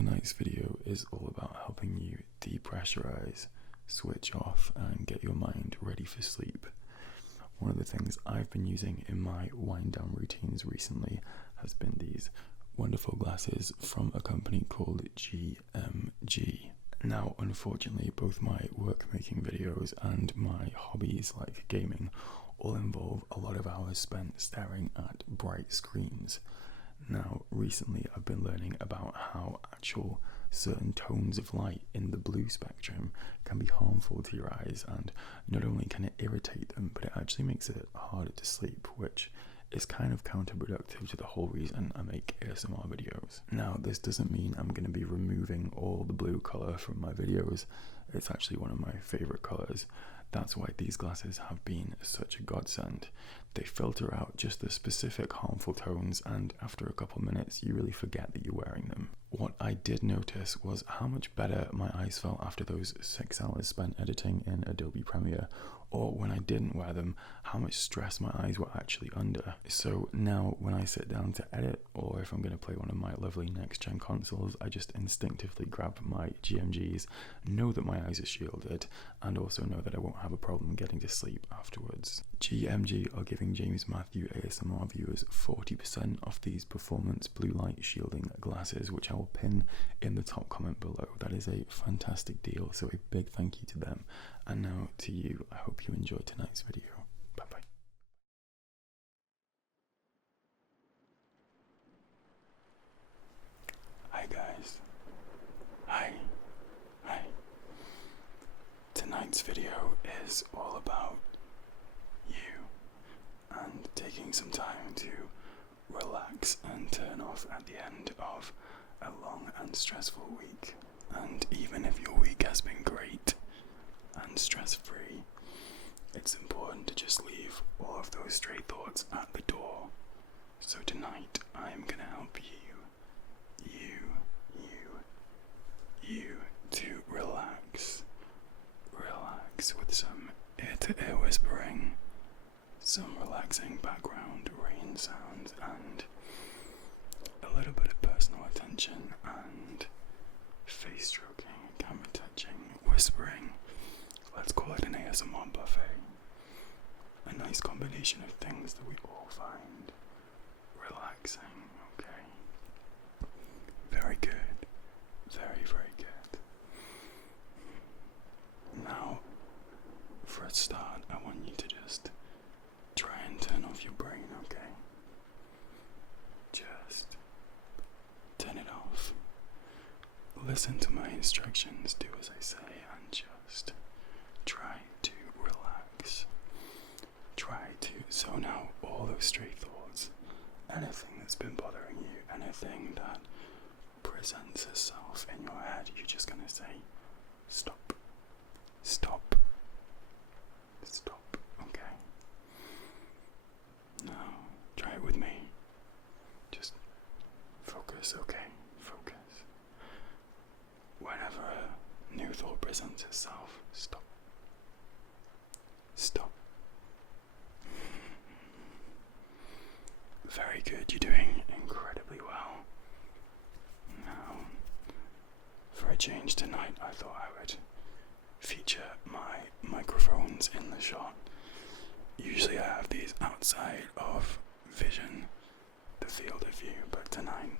tonight's video is all about helping you depressurize, switch off, and get your mind ready for sleep. One of the things I've been using in my wind down routines recently has been these wonderful glasses from a company called GMG. Now, unfortunately, both my work making videos and my hobbies like gaming all involve a lot of hours spent staring at bright screens. Now, recently I've been learning about how actual certain tones of light in the blue spectrum can be harmful to your eyes, and not only can it irritate them, but it actually makes it harder to sleep, which is kind of counterproductive to the whole reason I make ASMR videos. Now, this doesn't mean I'm going to be removing all the blue colour from my videos. It's actually one of my favourite colours. That's why these glasses have been such a godsend. They filter out just the specific harmful tones, and after a couple minutes you really forget that you're wearing them. What I did notice was how much better my eyes felt after those 6 hours spent editing in Adobe Premiere, or when I didn't wear them, how much stress my eyes were actually under. So now when I sit down to edit, or if I'm going to play one of my lovely next-gen consoles, I just instinctively grab my GMGs, know that my eyes are shielded, and also know that I won't have a problem getting to sleep afterwards. GMG are giving James Matthew ASMR viewers 40% off these performance blue light shielding glasses, which I will pin in the top comment below. That is a fantastic deal, so a big thank you to them. And now to you, I hope you enjoyed tonight's video. Bye bye. Hi guys. Hi. Tonight's video is all about you and taking some time to relax and turn off at the end of a long and stressful week. And even if your week has been great and stress-free, it's important to just leave all of those stray thoughts at the door. So tonight I'm gonna help you to relax with some ear-to-ear whispering, some relaxing background rain sounds, and a little bit of personal attention and face stroking, camera touching, whispering. Let's call it an ASMR buffet. A nice combination of things that we all find relaxing, okay? Very good. Very, very good. Now, for a start, I want you to just try and turn off your brain, okay? Just turn it off. Listen to my instructions, do as I say, and just try to relax. Try to zone out all those stray thoughts, anything that's been bothering you, anything that presents itself in your head. You're just gonna say, stop. Stop. Stop. Okay. Now, try it with me. Just focus, okay? Focus. Whenever a new thought presents itself, stop. Stop. Very good, you're doing incredibly well. Now, for a change tonight, I thought I would feature my microphones in the shot. Usually I have these outside of vision, the field of view, but tonight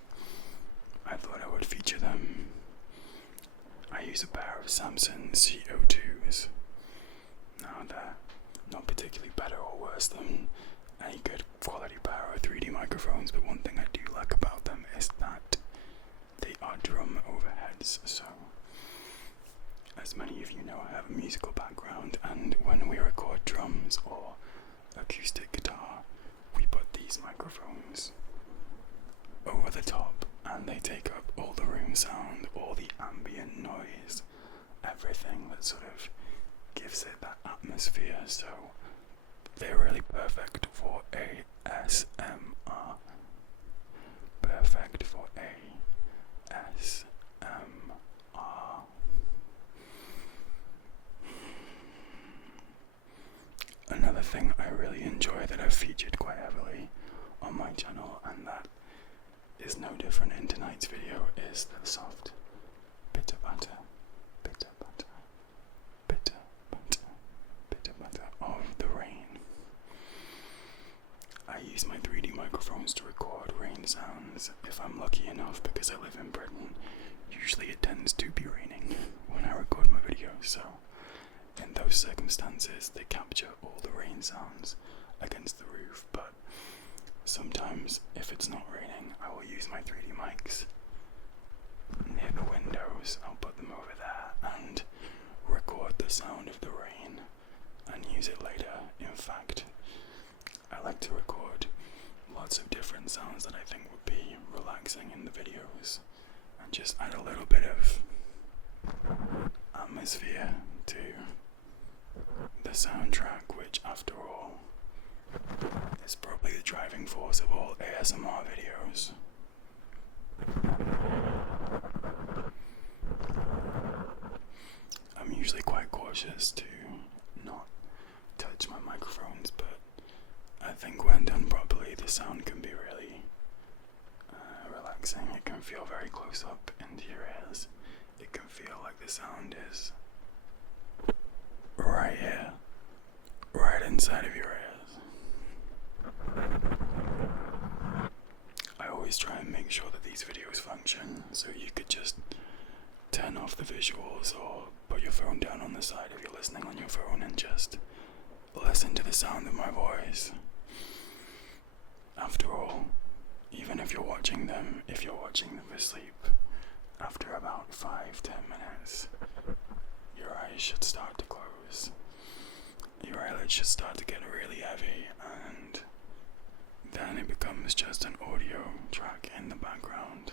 I thought I would feature them. I use a pair of Samsung CO2s. Now they're not particularly better or worse than any good quality Power 3D microphones, but one thing I do like about them is that they are drum overheads. So, as many of you know, I have a musical background, and when we record drums or acoustic guitar, we put these microphones over the top, and they take up all the room sound, all the ambient noise, everything that sort of gives it that atmosphere. So they're really perfect for ASMR. Perfect for ASMR. Another thing I really enjoy that I've featured quite heavily on my channel, and that is no different in tonight's video, is the soft happens to be raining when I record my videos, so in those circumstances they capture all the rain sounds against the roof. But sometimes, if it's not raining, I will use my 3D mics near the windows. I'll put them over there and record the sound of the rain and use it later. In fact, I like to record lots of different sounds that I think would be relaxing in the videos and just add a little bit of atmosphere to the soundtrack, which after all is probably the driving force of all ASMR videos. I'm usually quite cautious to not touch my microphones, but I think when done properly, the sound can be really relaxing. It can feel very close up into your ears. It can feel like the sound is right here, right inside of your ears. I always try and make sure that these videos function, so you could just turn off the visuals or put your phone down on the side if you're listening on your phone and just listen to the sound of my voice. After all, even if you're watching them for sleep, after about 5-10 minutes, your eyes should start to close. Your eyelids should start to get really heavy, and then it becomes just an audio track in the background,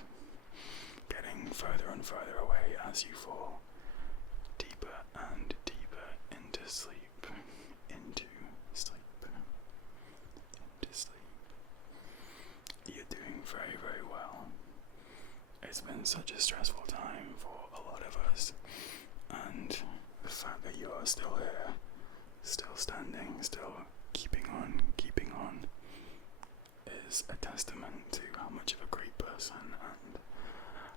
getting further and further away as you fall deeper and deeper into sleep, into sleep, into sleep. You're doing very, very well. It's been such a stressful time for a lot of us, and the fact that you are still here, still standing, still keeping on, is a testament to how much of a great person and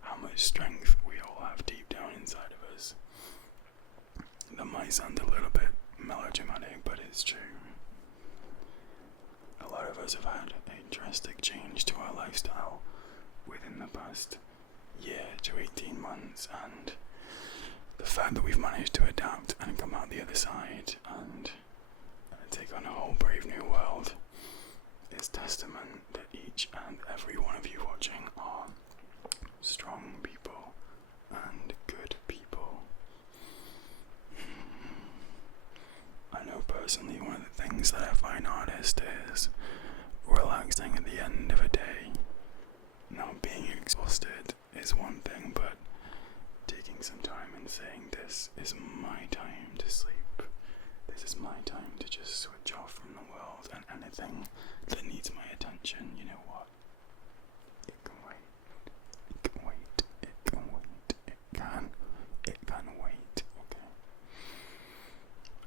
how much strength we all have deep down inside of us. That might sound a little bit melodramatic, but it's true. A lot of us have had a drastic change to our lifestyle within the past year to 18 months, and the fact that we've managed to adapt and come out the other side and take on a whole brave new world is testament that each and every one of you watching are strong people and good people. I know personally one of the things that I find hardest is relaxing at the end of a day. Not being exhausted is one thing, but taking some time and saying, this is my time to sleep. This is my time to just switch off from the world and anything that needs my attention. You know what? It can wait. It can wait. It can wait. It can wait. Okay.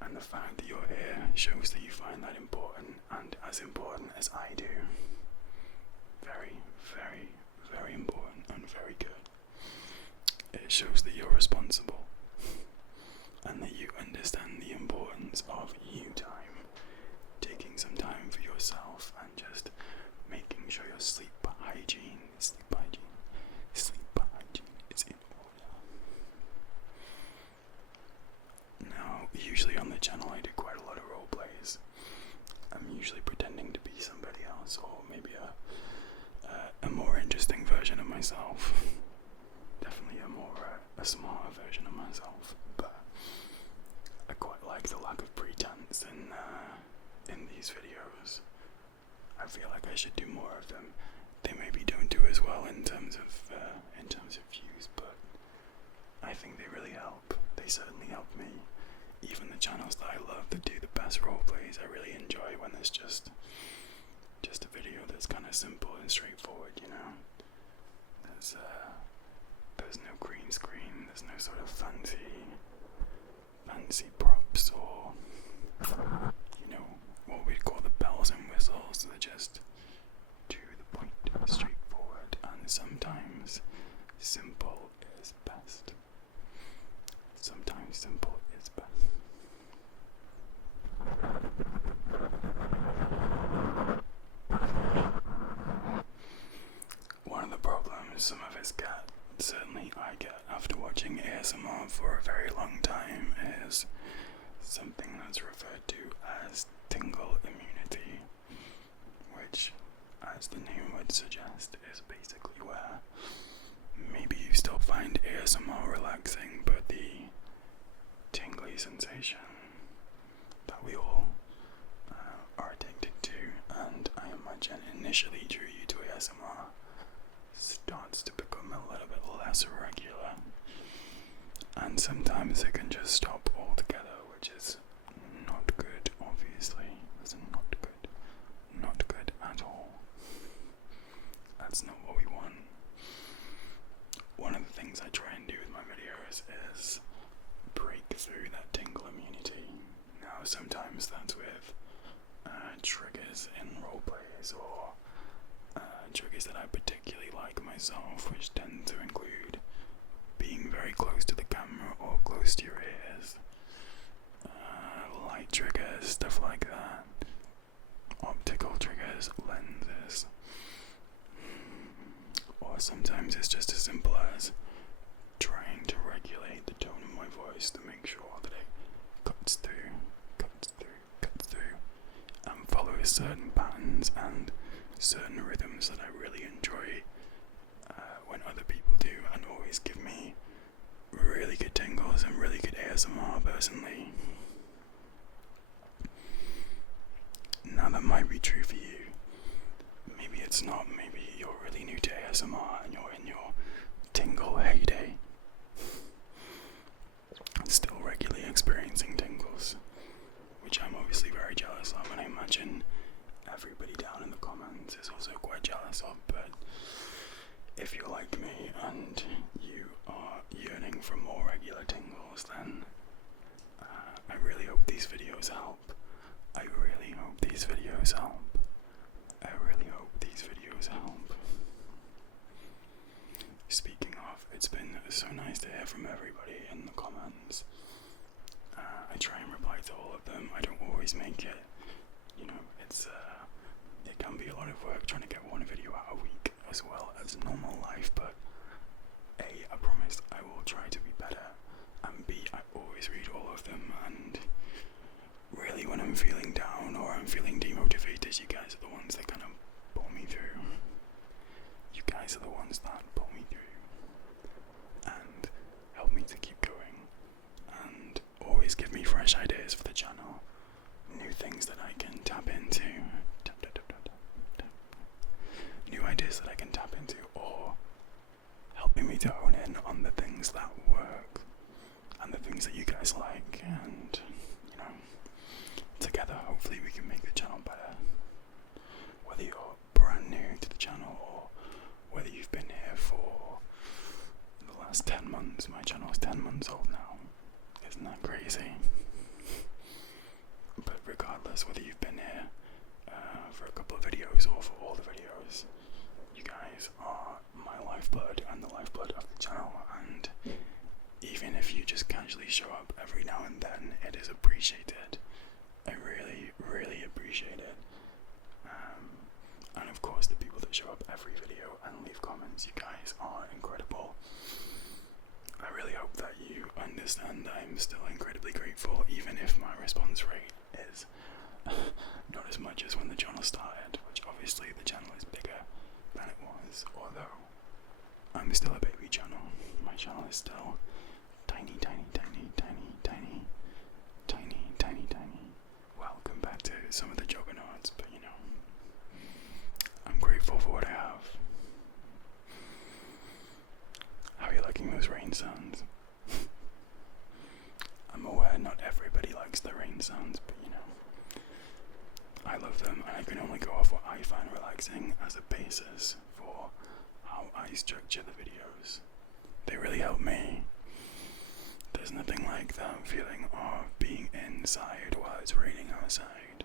And the fact that you're here shows that you find that important, and as important as I do. Very, very, very important and very good. It shows that you're responsible and that you understand the importance of you time, taking some time for yourself and just making sure your sleep hygiene is in order. Now, usually on the channel I do quite a lot of role plays. I'm usually pretending to be somebody else, or maybe a more interesting version of myself. Definitely a smarter version of myself, but I quite like the lack of pretense in these videos. I feel like I should do more of them. They maybe don't do as well in terms of views, but I think they really help. They certainly help me. Even the channels that I love that do the best role plays, I really enjoy when there's just a video that's kind of simple and straightforward, you know. There's no green screen, there's no sort of fancy props or, you know, what we'd call the bells and whistles. They're just to the point, straightforward, and sometimes simple is best. Sometimes simple is best. One of the problems some of us get certainly I get after watching ASMR for a very long time is something that's referred to as tingle immunity, which, as the name would suggest, is basically where maybe you still find ASMR relaxing, but the tingly sensation that we all are addicted to, and I imagine initially drew you to ASMR, starts to become a little bit less regular, and sometimes it can just stop altogether, which is not good, obviously. It's not good at all. That's not what we want. One of the things I try and do with my videos is break through that tingle immunity. Now sometimes that's with triggers in roleplays, or triggers that I particularly like myself, which tend to include being very close to the camera or close to your ears, light triggers, stuff like that, optical triggers, lenses, or sometimes it's just as simple as trying to regulate the tone of my voice to make sure that it cuts through, and follows certain patterns and certain rhythms that I really enjoy when other people do, and always give me really good tingles and really good ASMR personally. Now that might be true for you. Maybe it's not. Maybe you're really new to ASMR and you're in your tingle heyday, still regularly experiencing tingles, which I'm obviously very jealous of, and I imagine everybody down in the comments is also quite jealous of. But if you're like me and you are yearning for more regular tingles, then I really hope these videos help. I really hope these videos help. Speaking of, it's been so nice to hear from everybody in the comments. I try and reply to all of them. I don't always make it. It can be a lot of work trying to get one video out a week as well as normal life, but A, I promise I will try to be better, and B, I always read all of them, and really when I'm feeling down or I'm feeling demotivated, you guys are the ones that kind of pull me through. You guys are the ones that pull me through and help me to keep going, and always give me fresh ideas for the channel, new things that I can tap into, new ideas that I can tap into, or helping me to hone in on the things that work and the things that you guys like, and together hopefully we can make the channel better. Whether you're brand new to the channel or whether you've been here for the last 10 months, my channel is 10 months old now. Isn't that crazy? But regardless, whether you've been here for a couple of videos or for all the videos, you guys are my lifeblood and the lifeblood of the channel, and even if you just casually show up every now and then, it is appreciated. I really, really appreciate it. And of course the people that show up every video and leave comments, you guys are incredible. I really hope that you understand that I'm still incredibly grateful, even if my response rate is not as much as when the channel started, which obviously the channel is bigger than it was, although I'm still a baby channel. My channel is still tiny. Well, compared to some of the juggernauts, but I'm grateful for what I have. How are you liking those rain sounds? I'm aware not everybody likes the rain sounds, but I love them, and I can only go off what I find relaxing as a basis for how I structure the videos. They really help me. There's nothing like that feeling of being inside while it's raining outside.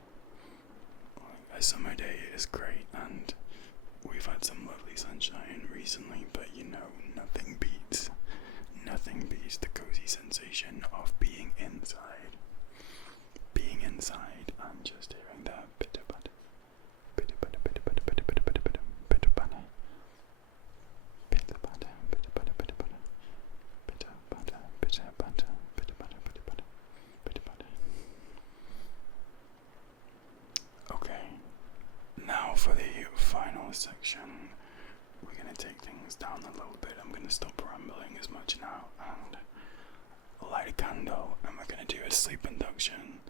A summer day is great, and we've had some lovely sunshine recently, but nothing beats the cozy sensation of being inside and just hearing that pitter patter, pitter patter, pitter patter, pitter patter, pitter patter, pitter patter, pitter patter, pitter patter, this section, we're going to take things down a little bit. I'm going to stop rambling as much now and light a candle, and we're going to do a sleep induction.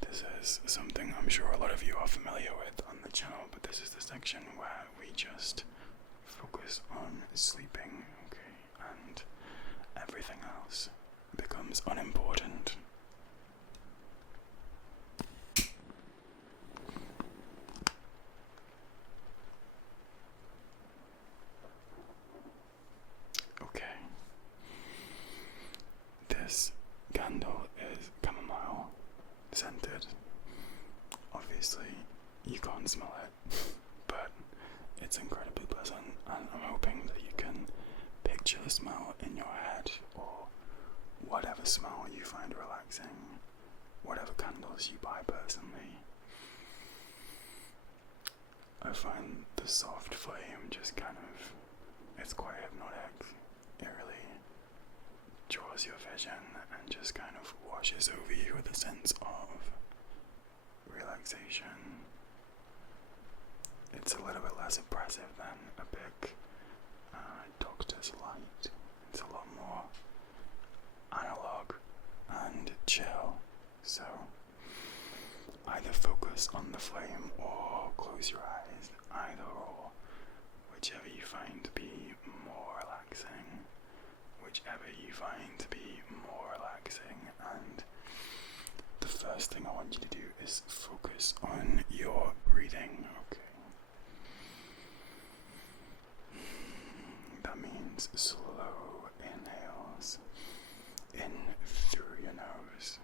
This is something I'm sure a lot of you are familiar with on the channel, but this is the section where we just focus on sleeping, okay, and everything else becomes unimportant. Okay. This candle is chamomile scented. Obviously, you can't smell it, but it's incredibly pleasant, and I'm hoping that you can picture the smell in your head, or whatever smell you find relaxing, whatever candles you buy personally. I find the soft flame just it's quite hypnotic. It really draws your vision and just kind of washes over you with a sense of relaxation. It's a little bit less oppressive than a big doctor's light. It's a lot more analog and chill. So either focus on the flame or close your eyes, either or, whichever you find to be more relaxing. Whichever you find to be more relaxing. And the first thing I want you to do is focus on your breathing, okay? That means slow inhales in through your nose.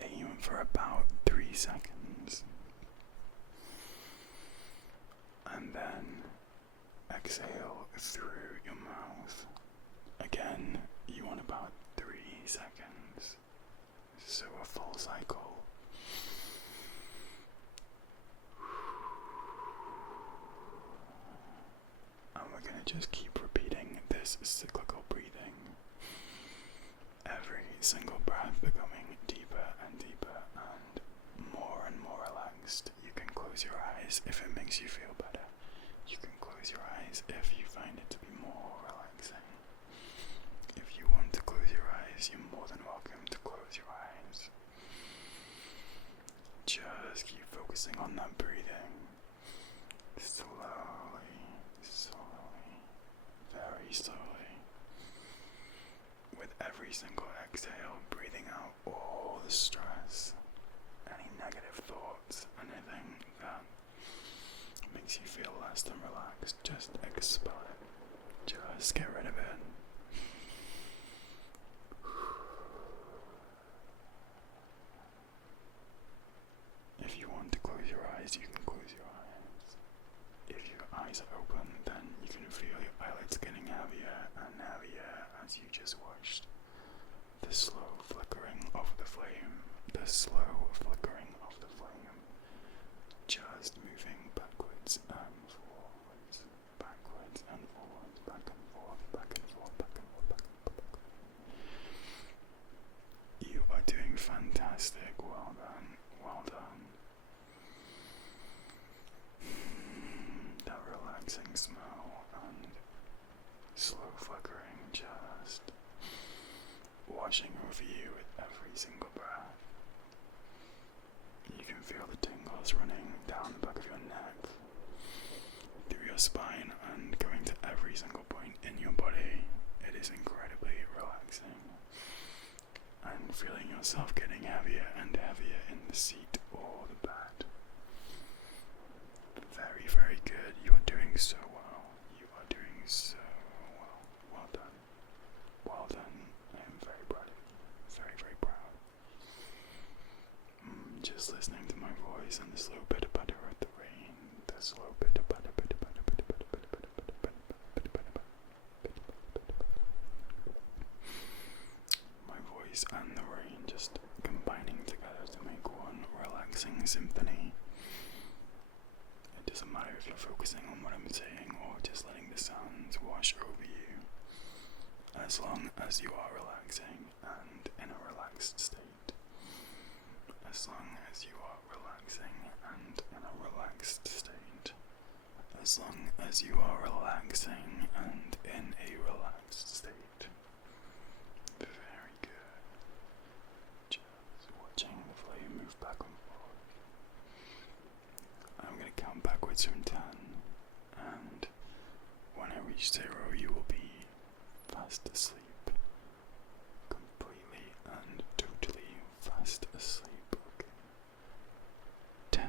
Aim for about 3 seconds. And then exhale through your mouth. Again, you want about 3 seconds. So a full cycle. And we're going to just keep repeating this cyclical breathing. Every single breath becoming deeper and deeper and more relaxed. You can close your eyes if it makes you feel better. You can close your eyes if you find it to be more relaxing. If you want to close your eyes, you're more than welcome to close your eyes. Just keep focusing on that breathing. Slowly, very slowly. With every single exhale, breathing out all the stress, any negative thoughts, anything that makes you feel less than relaxed. Just expel it. Just get rid of it. If you want to close your eyes, you can close your eyes. If your eyes are open, then you can feel your eyelids getting heavier and heavier as you just watched the slow flickering of the flame. The slow flickering of the flame. Just moving backwards and forwards. Backwards and forwards. Back and forth. Back and forth. Back and forth. Back and forth. You are doing fantastic. Well done. Well done. That relaxing smell and slow flickering just washing over you with every single breath. You can feel the tingles running down the back of your neck, through your spine, and going to every single point in your body. It is incredibly relaxing. And feeling yourself getting heavier and heavier in the seat or the bed. Very, very good. You are doing so well. You are doing so well. Well done. Well done. I am very proud of you. Very, very proud. Just listening to my voice and the slow pitter patter of the rain. The slow pitter patter, pitter patter, pitter patter, pitter patter, pitter patter, pitter patter, pitter patter. My voice and the rain just combining together to make one relaxing symphony. It doesn't matter if you're focusing on what I'm saying or just letting the sounds wash over you, as long as you are relaxing and in a relaxed state. As long as you are relaxing and in a relaxed state. as long as you are relaxing and in a relaxed state. Very good. Just watching the flame move back and forth. I'm going to count backwards from 10, and when I reach 0, you will be fast asleep. Completely and totally fast asleep. Okay. 10.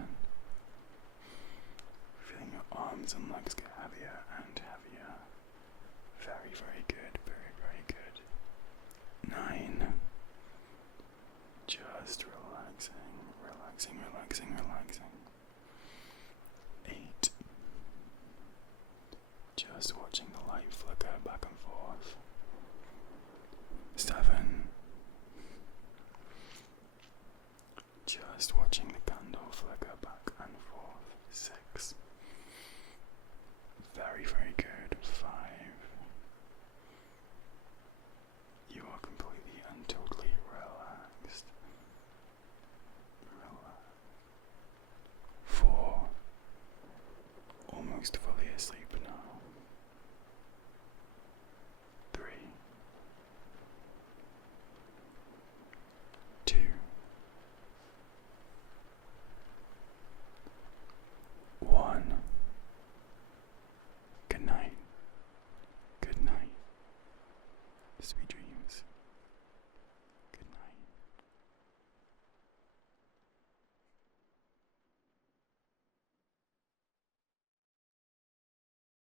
Feeling your arms and legs get heavier and heavier. Very, very good. Very, very good. 9. Just relaxing, relaxing, relaxing, relaxing. 8. Just watching the light flicker back and forth. 7. Just watching the candle flicker back and forth. 6. Very, very good. 5. You are completely and totally relaxed. 4. Almost fully asleep.